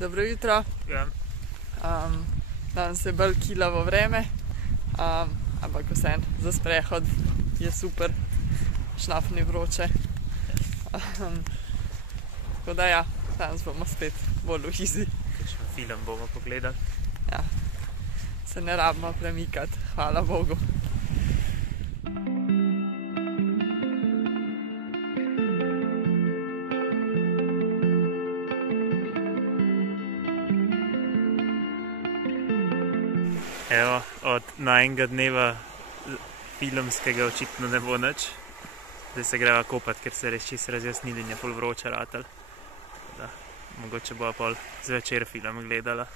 Dobro jutro. Ja. Danes je bolj kilavo vreme, ampak vseeno za sprehod je super, šnaf ni vroče. Tako da ja, danes bomo spet bolj v hizi. Kakšen film bomo pogledali. Ja, se ne rabimo premikati, hvala Bogu. Evo, od najnega dneva filmskega očitno ne bo nič. Zdaj se greva kopati, ker se res čisto razjasnili in je pol vroče ratal. Da, mogoče bova pol zvečer film gledala.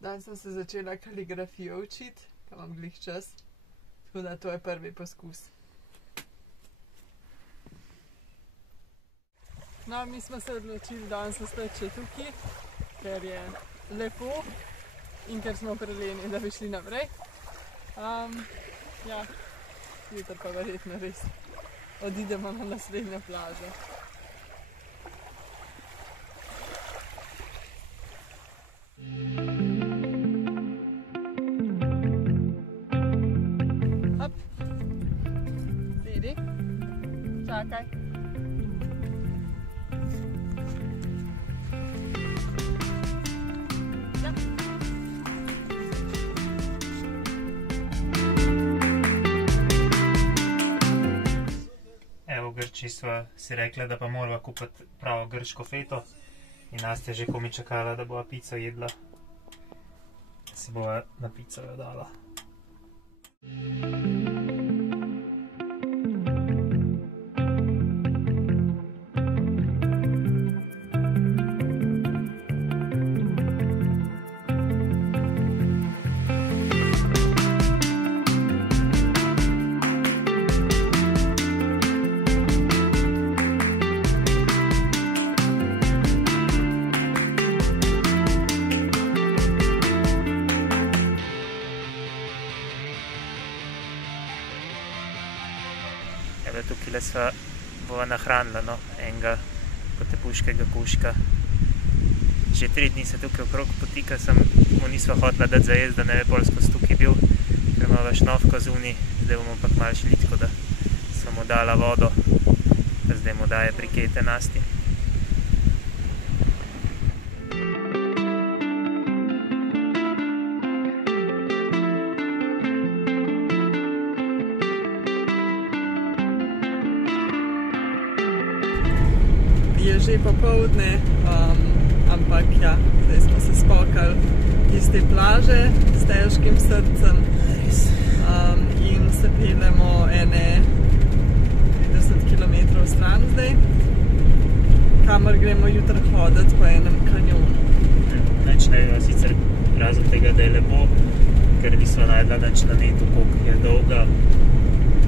Danes sem se začela kaligrafijo učiti, ko imam glih čas, tako da to je prvi poskus. No, mi smo se odločili danes ostati še tukaj, ker je lepo in ker smo preleni, da bi šli naprej. Ja, jutro pa verjetno res odidemo na naslednjo plažo. Čakaj. Ja. Evo, v Grčiji sva si rekla, da pa morava kupiti pravo grško feto. In Nastja je že komaj čakala, da bova pico jedla. Se bova na pico jo dala. Evo, tukaj sva bova nahranila, no, enega potepuškega kužka. Že 3 dni se tukaj okrog potika, mu nisva hotela dati za jesti, da ne bi pol skozi tukaj bil, ker imava šnofko zunaj, zdaj bomo pa kmalu šli, tako da sva mu dala vodo, da zdaj mu daje brikete Nasti. Je že popoldne, ampak ja, zdaj smo se spokali iz te plaže s težkim srcem in se peljemo ene 30 km stran zdaj, kamor gremo jutri hoditi po enem kanjonu. Nič ne vem, sicer razen tega, da je lepo, ker nisva najdla nič na netu, koliko je dolga,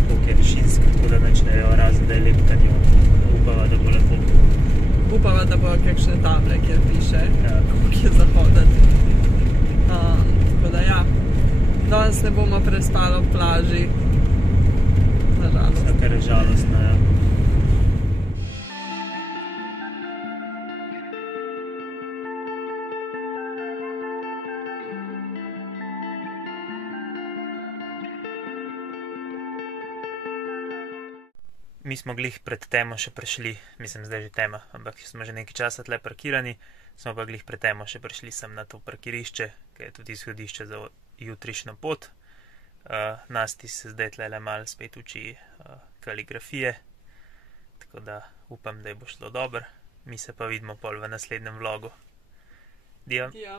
koliko je višinska, tako da nič ne vem, razen da je lep kanjon. Upava, da bo lepo. Upava, da bo kakšne table, kjer piše, koliko je za hoditi. Tako da ja, danes ne bomo prespali ob plaži, na žalost. Kar je žalostno, ja. Mi smo glih pred temo še prišli, mislim zdaj že tema, ampak smo že nekaj časa tle parkirani, smo pa glih pred temo še prišli sem na to parkirišče, ki je tudi izhodišče za jutrišnjo pot. Nasti se zdaj tle malo spet uči kaligrafije, tako da upam, da ji bo šlo dobro. Mi se pa vidimo pol v naslednjem vlogu. Dio. Ja.